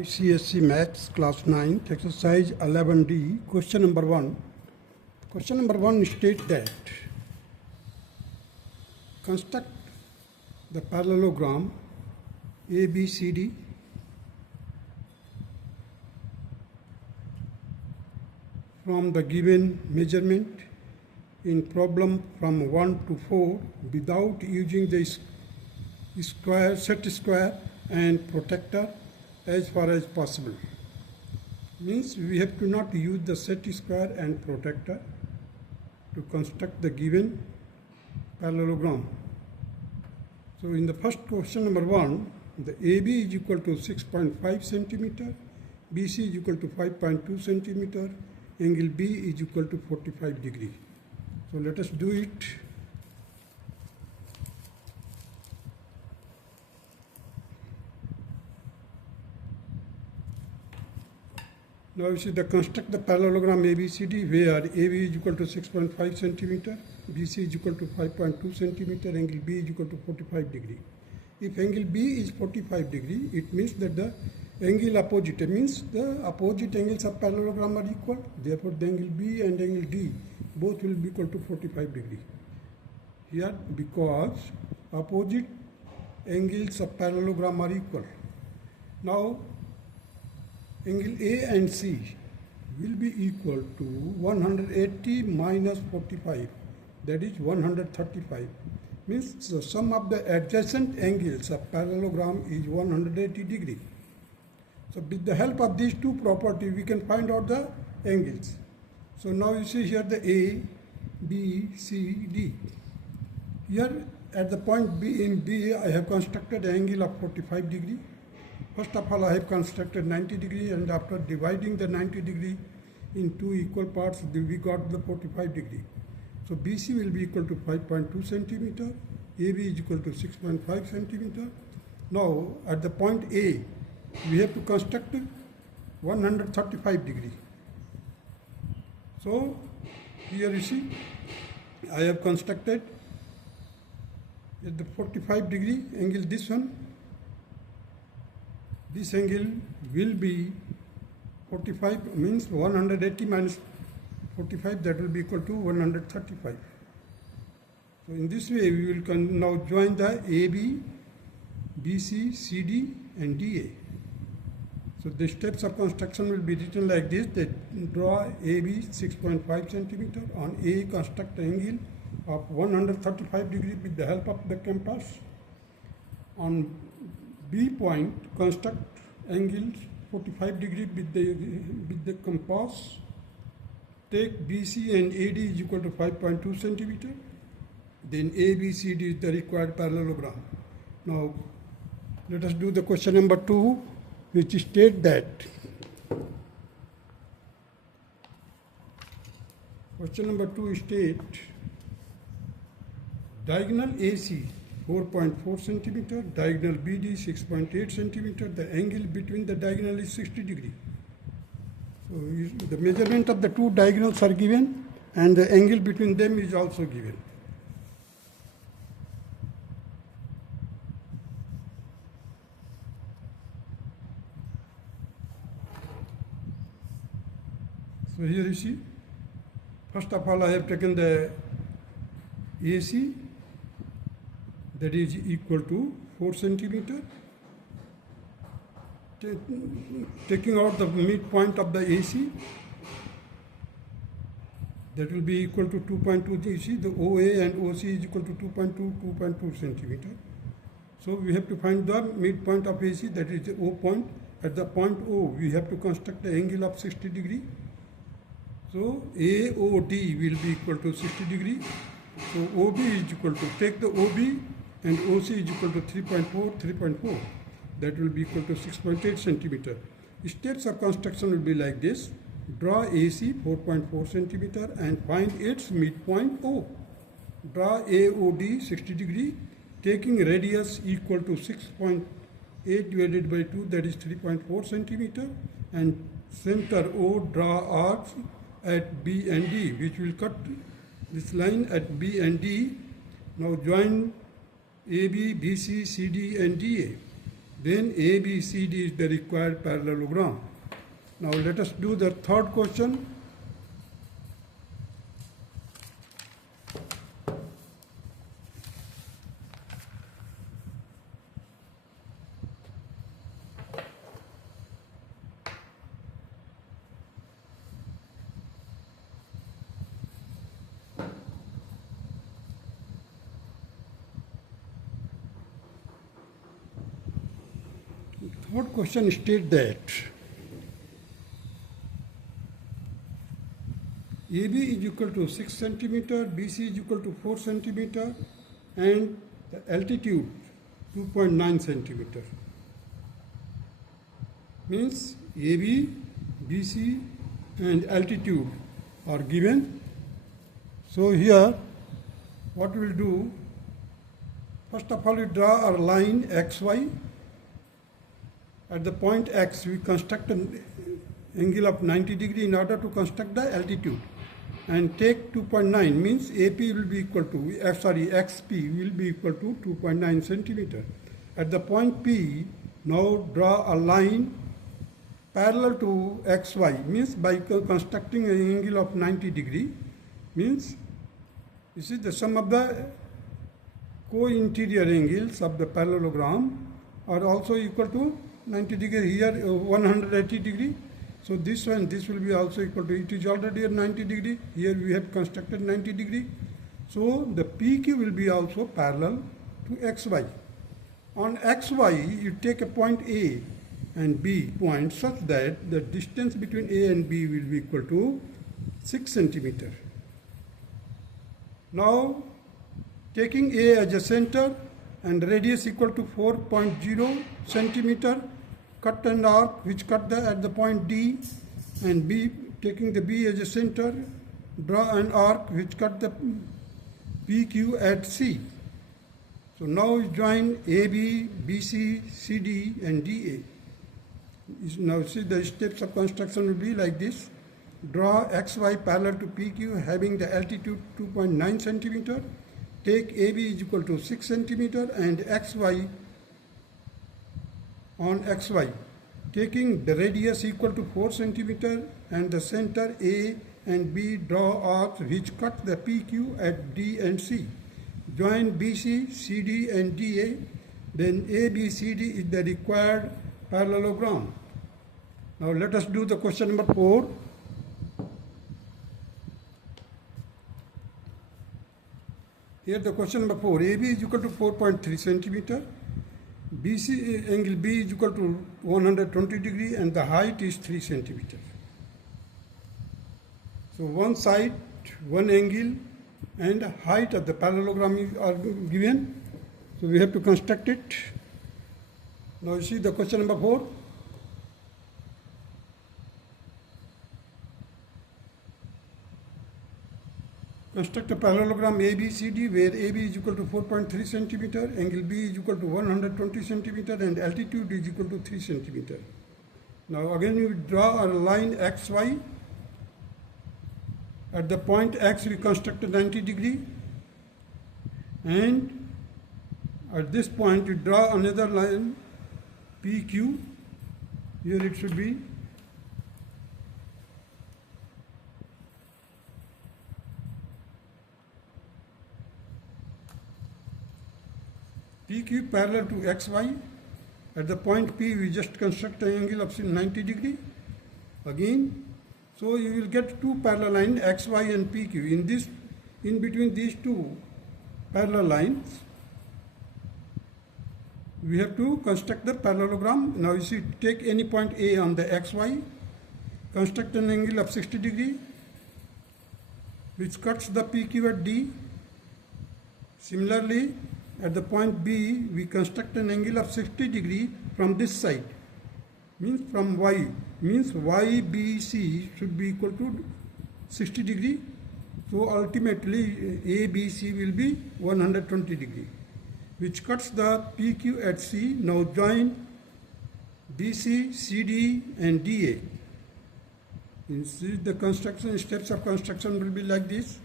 ICSE Maths Class 9 Exercise 11D Question number 1. Question number 1 states that construct the parallelogram ABCD from the given measurement in problem from 1 to 4 without using the set square and protector as far as possible. Means we have to not use the set square and protector to construct the given parallelogram. So in the first question number 1, the AB is equal to 6.5 centimeter, BC is equal to 5.2 centimeter, angle B is equal to 45 degree. So let us do it. Now you see the construct the parallelogram ABCD where AB is equal to 6.5 centimeter, BC is equal to 5.2 centimeter, angle B is equal to 45 degree. If angle B is 45 degree, it means that the angle opposite, means the opposite angles of parallelogram are equal. Therefore, the angle B and angle D both will be equal to 45 degree. Here, because opposite angles of parallelogram are equal. Now, angle A and C will be equal to 180 minus 45, that is 135. Means the sum of the adjacent angles of parallelogram is 180 degree. So with the help of these two properties, we can find out the angles. So now you see here the A, B, C, D. Here at the point B in B, I have constructed an angle of 45 degree. First of all, I have constructed 90 degree, and after dividing the 90 degree in two equal parts, we got the 45 degree. So BC will be equal to 5.2 centimeter, AB is equal to 6.5 centimeter. Now at the point A, we have to construct 135 degree. So here you see, I have constructed at the 45 degree angle, this one. This angle will be 45, means 180 minus 45, that will be equal to 135. So in this way, we will now join the AB, BC, CD and DA. So the steps of construction will be written like this: that draw AB 6.5 centimeter, on A construct angle of 135 degree with the help of the compass. On B point construct angles 45 degree with the compass. Take BC and AD is equal to 5.2 centimeter. Then ABCD is the required parallelogram. Now let us do the question number 2, which states that question number 2 states diagonal AC 4.4 centimeter, diagonal BD 6.8 centimeter. The angle between the diagonal is 60 degree. So the measurement of the two diagonals are given, and the angle between them is also given. So here you see, first of all I have taken the AC, that is equal to 4 centimeter. Taking out the midpoint of the AC, that will be equal to 2.2. You see the OA and OC is equal to 2.2 centimeter. So we have to find the midpoint of AC, that is the O point. At the point O, we have to construct the angle of 60 degree. So AOD will be equal to 60 degree. So OB is equal to, take the OB and OC is equal to 3.4. That will be equal to 6.8 centimeter. Steps of construction will be like this: draw AC 4.4 centimeter and find its midpoint O. Draw AOD 60 degree, taking radius equal to 6.8 divided by 2, that is 3.4 centimeter, and center O. Draw arcs at B and D, which will cut this line at B and D. Now join AB, BC, CD and DA. then ABCD is the required parallelogram. Now let us do the third question. Third question states that AB is equal to 6 centimeter, BC is equal to 4 centimeter, and the altitude 2.9 centimeter. Means AB, BC, and altitude are given. So here, what we will do, first of all, we draw our line XY. At the point X, we construct an angle of 90 degree in order to construct the altitude. And take 2.9 means AP will be equal to, XP will be equal to 2.9 centimeter. At the point P, now draw a line parallel to XY, means by constructing an angle of 90 degree, means this is the sum of the co-interior angles of the parallelogram are also equal to 90 degree, here 180 degree. So this one, this will be also equal to, it is already at 90 degree. Here we have constructed 90 degree. So the PQ will be also parallel to XY. On XY, you take a point A and B point such that the distance between A and B will be equal to 6 centimeter. Now, taking A as a center and radius equal to 4.0 centimeter, cut an arc which cut at the point D, and B, taking the B as a center, draw an arc which cut the PQ at C. So now we join AB, BC, CD and DA. Now see the steps of construction will be like this. Draw XY parallel to PQ having the altitude 2.9 centimeter. Take AB is equal to 6 centimeter and XY on XY. Taking the radius equal to 4 centimeter and the center A and B, draw arcs which cut the PQ at D and C. Join BC, CD and DA. Then ABCD is the required parallelogram. Now let us do the question number 4. Here the question number 4, AB is equal to 4.3 centimeter, BC angle B is equal to 120 degree and the height is 3 centimeter. So one side, one angle and height of the parallelogram are given. So we have to construct it. Now you see the question number 4. Construct a parallelogram ABCD where AB is equal to 4.3 centimeter, angle B is equal to 120 centimeter and altitude is equal to 3 centimeter. Now again you draw a line XY. At the point X we construct a 90 degree and at this point you draw another line PQ. Here it should be PQ parallel to XY. At the point P, we just construct an angle of 90 degree. Again, so you will get two parallel lines, XY and PQ. In between these two parallel lines, we have to construct the parallelogram. Now you see, take any point A on the XY, construct an angle of 60 degree, which cuts the PQ at D. Similarly, at the point B, we construct an angle of 60 degree from this side, means from Y, means YBC should be equal to 60 degree. So ultimately ABC will be 120 degree, which cuts the PQ at C. Now join BC, CD and DA. You see the construction, steps of construction will be like this.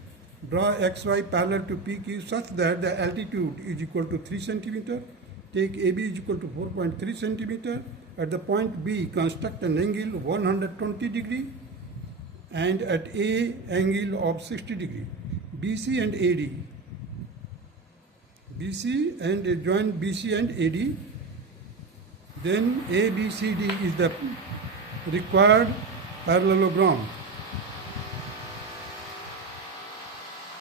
Draw XY parallel to PQ such that the altitude is equal to 3 centimeter. take AB is equal to 4.3 centimeter. At the point B, construct an angle 120 degree and at A, angle of 60 degree. BC and AD. BC and join BC and AD. Then ABCD is the required parallelogram.